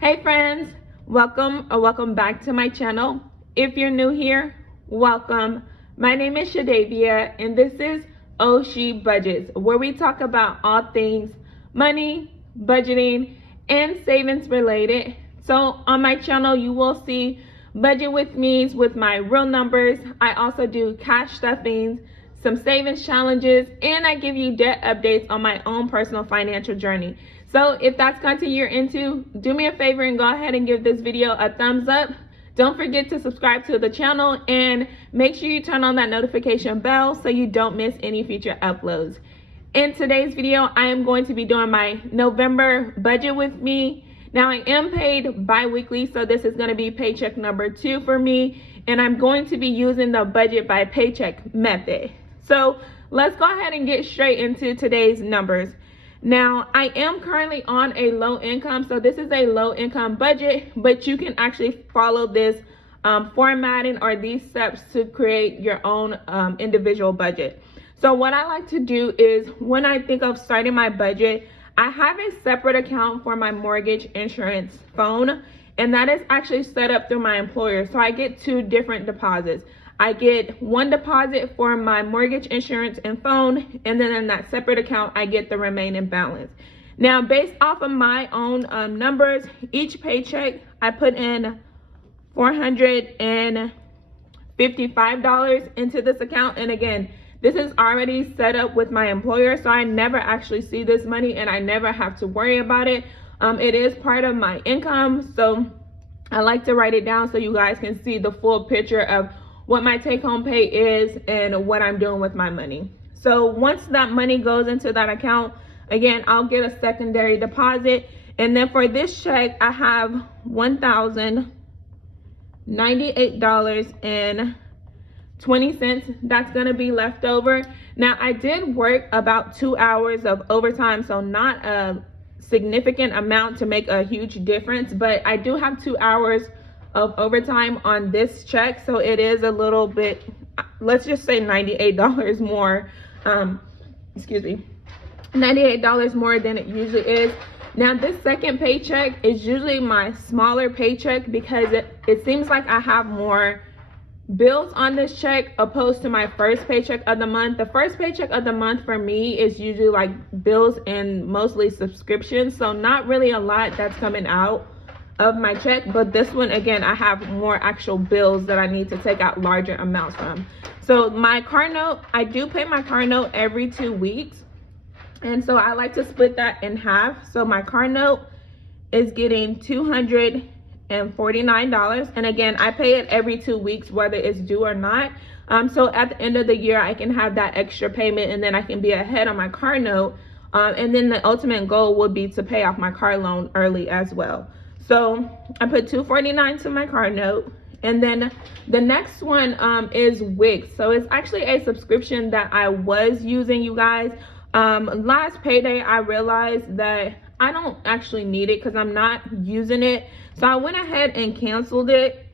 Hey friends, welcome back to my channel. If you're new here, welcome. My name is Shadavia and this is Oshi Budgets, where we talk about all things money, budgeting, and savings related. So on my channel, you will see budget with me's with my real numbers. I also do cash stuffings, some savings challenges, and I give you debt updates on my own personal financial journey. So if that's content you're into, do me a favor and go ahead and give this video a thumbs up. Don't forget to subscribe to the channel and make sure you turn on that notification bell so you don't miss any future uploads. In today's video, I am going to be doing my November budget with me. Now I am paid bi-weekly, so this is going to be paycheck number 2 for me, and I'm going to be using the budget by paycheck method. So let's go ahead and get straight into today's numbers. Now, I am currently on a low income, so this is a low income budget, but you can actually follow this formatting or these steps to create your own individual budget. So what I like to do is when I think of starting my budget, I have a separate account for my mortgage insurance phone, and that is actually set up through my employer. So I get 2 different deposits. I get 1 deposit for my mortgage insurance and phone, and then in that separate account, I get the remaining balance. Now, based off of my own numbers, each paycheck, I put in $455 into this account. And again, this is already set up with my employer, so I never actually see this money and I never have to worry about it. It is part of my income, so I like to write it down so you guys can see the full picture of what my take-home pay is and what I'm doing with my money. So once that money goes into that account, again, I'll get a secondary deposit. And then for this check, I have $1,098.20 that's gonna be left over. Now, I did work about 2 hours of overtime, so not a significant amount to make a huge difference, but I do have 2 hours of overtime on this check, so it is a little bit, let's just say $98 more, $98 more than it usually is. Now this second paycheck is usually my smaller paycheck because it seems like I have more bills on this check opposed to my first paycheck of the month. The first paycheck of the month for me is usually like bills and mostly subscriptions, so not really a lot that's coming out of my check, but this one, again, I have more actual bills that I need to take out larger amounts from. So my car note, I do pay my car note every 2 weeks, and so I like to split that in half. So my car note is getting $249, and again, I pay it every 2 weeks whether it's due or not. So at the end of the year, I can have that extra payment and then I can be ahead on my car note, and then the ultimate goal would be to pay off my car loan early as well. So I put $249 to my car note, and then the next one is Wix. So it's actually a subscription that I was using, you guys. Last payday, I realized that I don't actually need it because I'm not using it. So I went ahead and canceled it.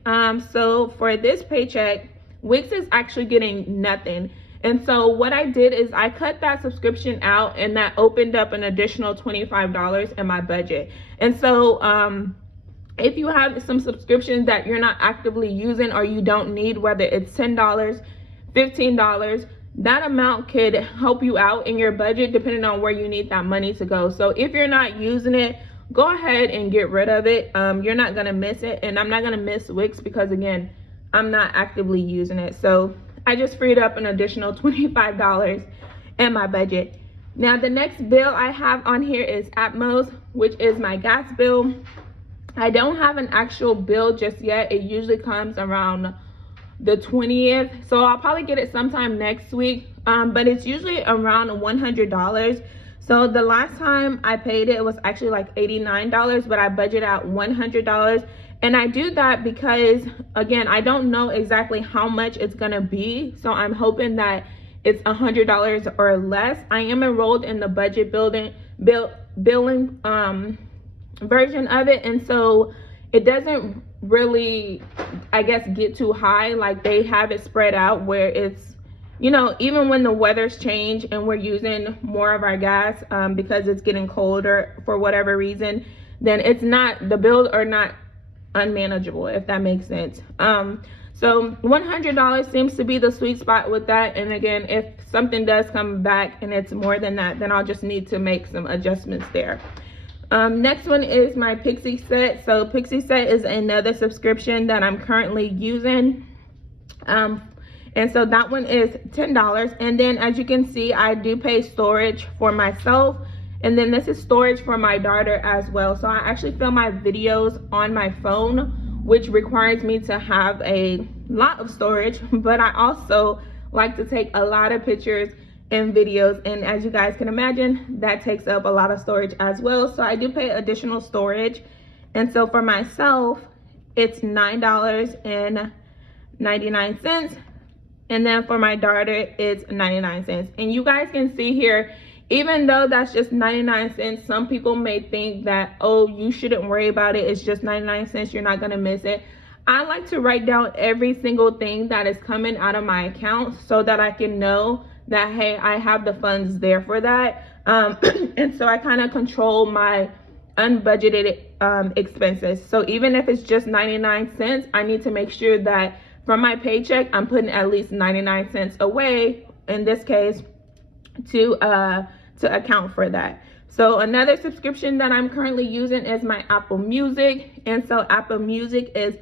So for this paycheck, Wix is actually getting nothing. And so what I did is I cut that subscription out, and that opened up an additional $25 in my budget. And so if you have some subscriptions that you're not actively using or you don't need, whether it's $10, $15, that amount could help you out in your budget depending on where you need that money to go. So if you're not using it, go ahead and get rid of it. You're not gonna miss it, and I'm not gonna miss Wix because again, I'm not actively using it. So I just freed up an additional $25 in my budget. Now the next bill I have on here is Atmos, which is my gas bill. I don't have an actual bill just yet. It usually comes around the 20th, so I'll probably get it sometime next week, but it's usually around $100. So the last time I paid it was actually like $89, but I budget out $100. And I do that because, again, I don't know exactly how much it's gonna be, so I'm hoping that it's $100 or less. I am enrolled in the budget billing version of it, and so it doesn't really, I guess, get too high. Like they have it spread out where it's, you know, even when the weather's change and we're using more of our gas because it's getting colder for whatever reason, then it's not, the bills are not unmanageable, if that makes sense. So $100 seems to be the sweet spot with that. And again, if something does come back and it's more than that, then I'll just need to make some adjustments there. Next one is my Pixie set. So Pixie set is another subscription that I'm currently using. And so that one is $10. And then as you can see, I do pay storage for myself. And then this is storage for my daughter as well. So I actually film my videos on my phone, which requires me to have a lot of storage, but I also like to take a lot of pictures and videos, and as you guys can imagine, that takes up a lot of storage as well. So I do pay additional storage. And so for myself, it's $9.99, and then for my daughter, it's 99 cents. And you guys can see here, even though that's just 99 cents, some people may think that, oh, you shouldn't worry about it, it's just 99 cents, you're not gonna miss it. I like to write down every single thing that is coming out of my account so that I can know that, hey, I have the funds there for that. And so I kind of control my unbudgeted expenses. So even if it's just 99 cents, I need to make sure that from my paycheck, I'm putting at least 99 cents away, in this case, to account for that. So another subscription that I'm currently using is my Apple Music. And so Apple Music is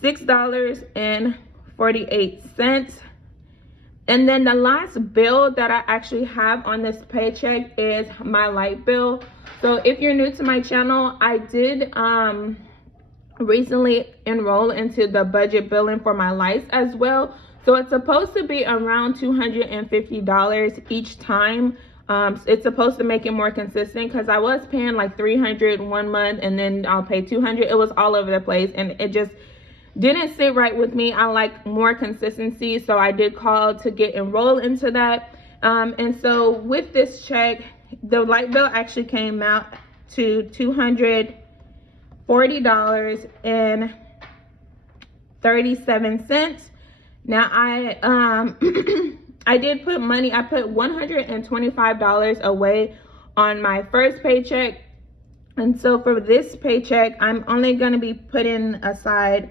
$6.48. And then the last bill that I actually have on this paycheck is my light bill. So if you're new to my channel, I did recently enroll into the budget billing for my lights as well. So it's supposed to be around $250 each time. It's supposed to make it more consistent, because I was paying like $300 one month and then I'll pay $200. It was all over the place and it just didn't sit right with me. I like more consistency, so I did call to get enrolled into that. And so with this check, the light bill actually came out to $240.37. Now I did put money, I put $125 away on my first paycheck. And so for this paycheck, I'm only gonna be putting aside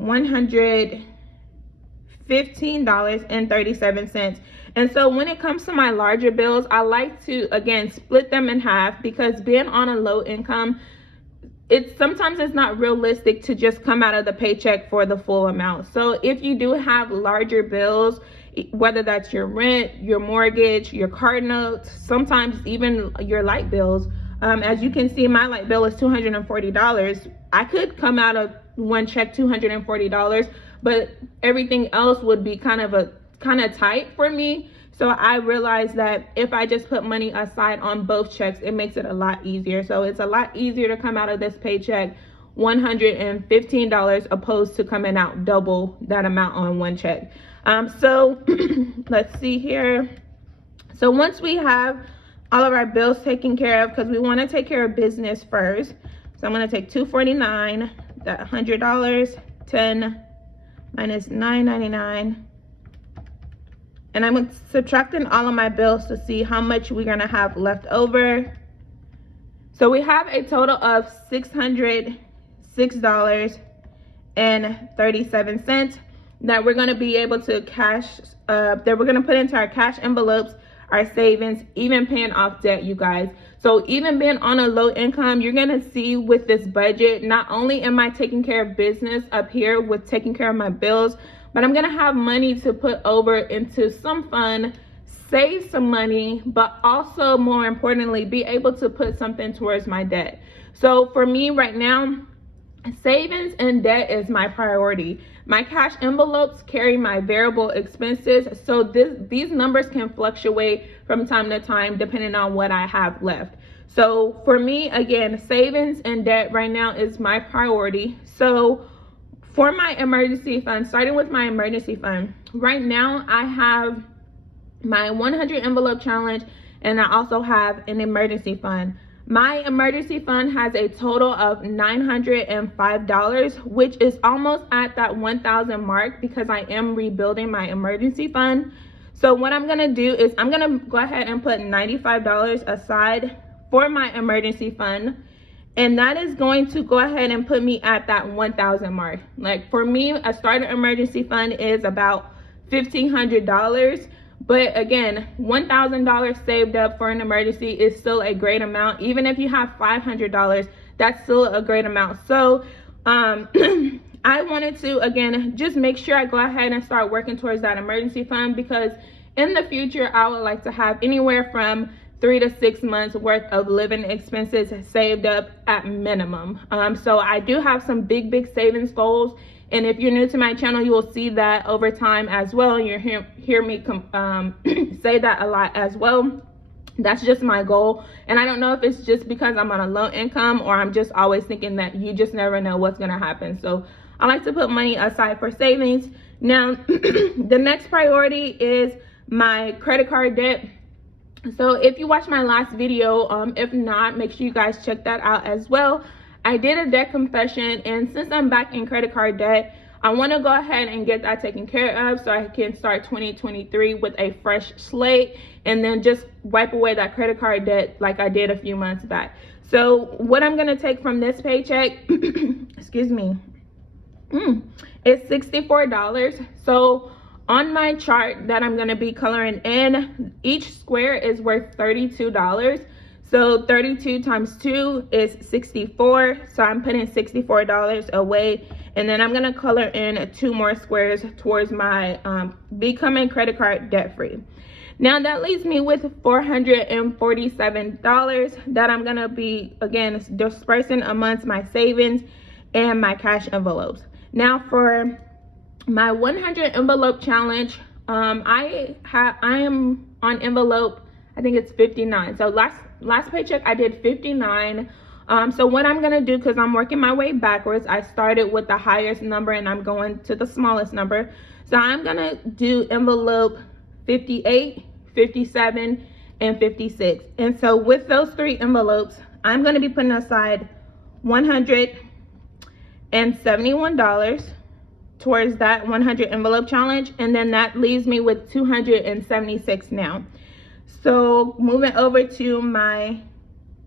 $115.37. And so when it comes to my larger bills, I like to, again, split them in half, because being on a low income, sometimes it's not realistic to just come out of the paycheck for the full amount. So if you do have larger bills, whether that's your rent, your mortgage, your car notes, sometimes even your light bills, as you can see, my light bill is $240. I could come out of one check $240, but everything else would be kind of tight for me. So I realized that if I just put money aside on both checks, it makes it a lot easier. So it's a lot easier to come out of this paycheck $115 opposed to coming out double that amount on one check. So let's see here. So once we have all of our bills taken care of, because we want to take care of business first. So I'm going to take $249, that $100, 10 minus $9.99. And I'm subtracting all of my bills to see how much we're gonna have left over. So we have a total of $606.37 that we're gonna be able to cash, that we're gonna put into our cash envelopes, our savings, even paying off debt, you guys. So even being on a low income, you're gonna see with this budget, not only am I taking care of business up here with taking care of my bills, but I'm gonna have money to put over into some fun, save some money, but also more importantly, be able to put something towards my debt. So for me right now, savings and debt is my priority. My cash envelopes carry my variable expenses, so these numbers can fluctuate from time to time depending on what I have left. So for me, again, savings and debt right now is my priority. So for my emergency fund, starting with my emergency fund, right now I have my 100 envelope challenge, and I also have an emergency fund. My emergency fund has a total of $905, which is almost at that 1,000 mark because I am rebuilding my emergency fund. So what I'm gonna do is I'm gonna go ahead and put $95 aside for my emergency fund. and that is going to go ahead and put me at that 1,000 mark. Like for me, a starter emergency fund is about $1,500, but again, $1,000 saved up for an emergency is still a great amount. Even if you have $500, that's still a great amount. So I wanted to, again, just make sure I go ahead and start working towards that emergency fund, because in the future, I would like to have anywhere from 3 to 6 months worth of living expenses saved up at minimum. So I do have some big savings goals. And if you're new to my channel, you will see that over time as well. You'll hear me say that a lot as well. That's just my goal. And I don't know if it's just because I'm on a low income, or I'm just always thinking that you just never know what's gonna happen. So I like to put money aside for savings. Now, the next priority is my credit card debt. So if you watched my last video, if not, make sure you guys check that out as well. I did a debt confession, and since I'm back in credit card debt, I want to go ahead and get that taken care of so I can start 2023 with a fresh slate, and then just wipe away that credit card debt like I did a few months back. So what I'm going to take from this paycheck, excuse me, is $64. So on my chart that I'm going to be coloring in, each square is worth $32. So 32 times 2 is 64. So I'm putting $64 away. And then I'm going to color in 2 more squares towards my becoming credit card debt free. Now that leaves me with $447 that I'm going to be, again, dispersing amongst my savings and my cash envelopes. Now for my 100 envelope challenge, I am on envelope, I think it's 59. So last paycheck I did 59. So what I'm gonna do, because I'm working my way backwards, I started with the highest number and I'm going to the smallest number. So I'm gonna do envelope 58, 57, and 56. And so with those 3 envelopes, I'm gonna be putting aside $171 towards that 100 envelope challenge, and then that leaves me with $276 now. So moving over to my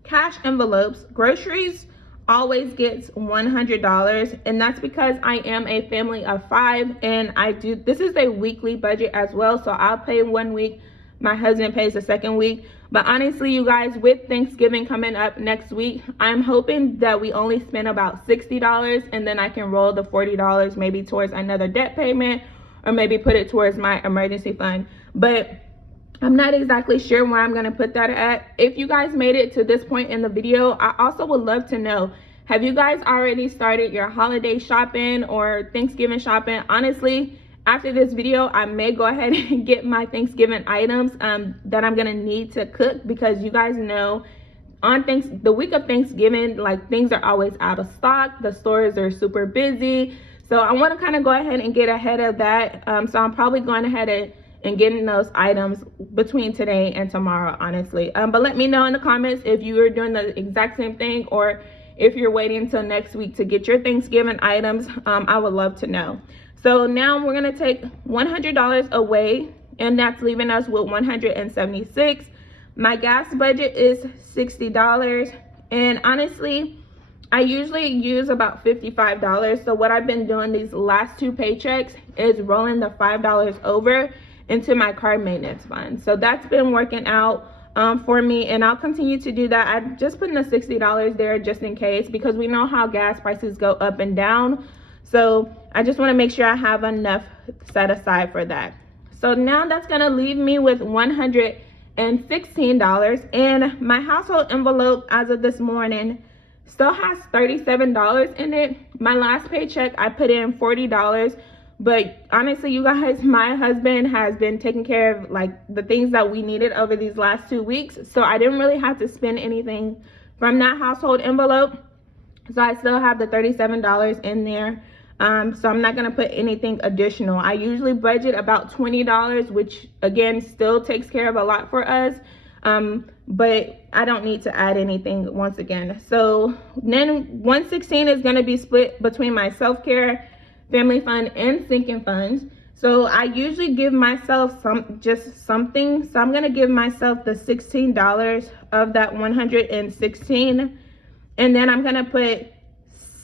cash envelopes, groceries always gets $100, and that's because I am a family of 5, and this is a weekly budget as well. So I'll pay 1 week, my husband pays the second week. But honestly, you guys, with Thanksgiving coming up next week, I'm hoping that we only spend about $60, and then I can roll the $40 maybe towards another debt payment, or maybe put it towards my emergency fund. But I'm not exactly sure where I'm going to put that at. If you guys made it to this point in the video, I also would love to know, have you guys already started your holiday shopping or Thanksgiving shopping? Honestly, after this video, I may go ahead and get my Thanksgiving items that I'm gonna need to cook, because you guys know on the week of Thanksgiving, like, things are always out of stock. The stores are super busy. So I want to kind of go ahead and get ahead of that. So I'm probably going ahead and getting those items between today and tomorrow, honestly. But let me know in the comments if you are doing the exact same thing, or if you're waiting until next week to get your Thanksgiving items. I would love to know. So now we're gonna take $100 away, and that's leaving us with $176. My gas budget is $60, and honestly, I usually use about $55. So what I've been doing these last 2 paychecks is rolling the $5 over into my car maintenance fund. So that's been working out for me, and I'll continue to do that. I just put in the $60 there just in case, because we know how gas prices go up and down. So I just want to make sure I have enough set aside for that. So now that's going to leave me with $116, and my household envelope as of this morning still has $37 in it. My last paycheck, I put in $40, but honestly, you guys, my husband has been taking care of like the things that we needed over these last 2 weeks. So I didn't really have to spend anything from that household envelope. So I still have the $37 in there. So I'm not going to put anything additional. I usually budget about $20, which again still takes care of a lot for us. But I don't need to add anything once again. So then $116 is going to be split between my self-care, family fund, and sinking funds. So I usually give myself something. So I'm going to give myself the $16 of that $116. And then I'm gonna put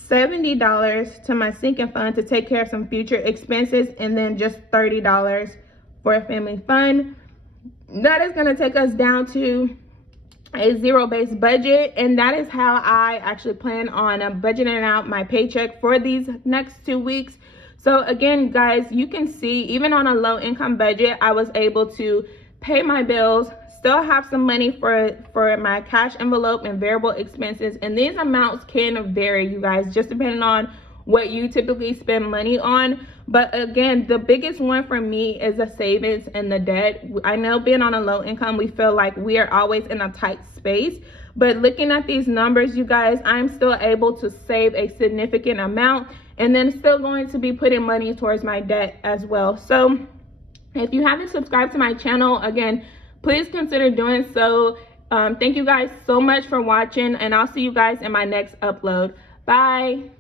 $70 to my sinking fund to take care of some future expenses, and then just $30 for a family fund. That is gonna take us down to a zero-based budget, and that is how I actually plan on budgeting out my paycheck for these next 2 weeks. So again, guys, you can see even on a low income budget, I was able to pay my bills, still have some money for my cash envelope and variable expenses. And these amounts can vary, you guys, just depending on what you typically spend money on. But again, the biggest one for me is the savings and the debt. I know being on a low income, we feel like we are always in a tight space, but looking at these numbers, you guys, I'm still able to save a significant amount, and then still going to be putting money towards my debt as well. So if you haven't subscribed to my channel, again, please consider doing so. Thank you guys so much for watching, and I'll see you guys in my next upload. Bye.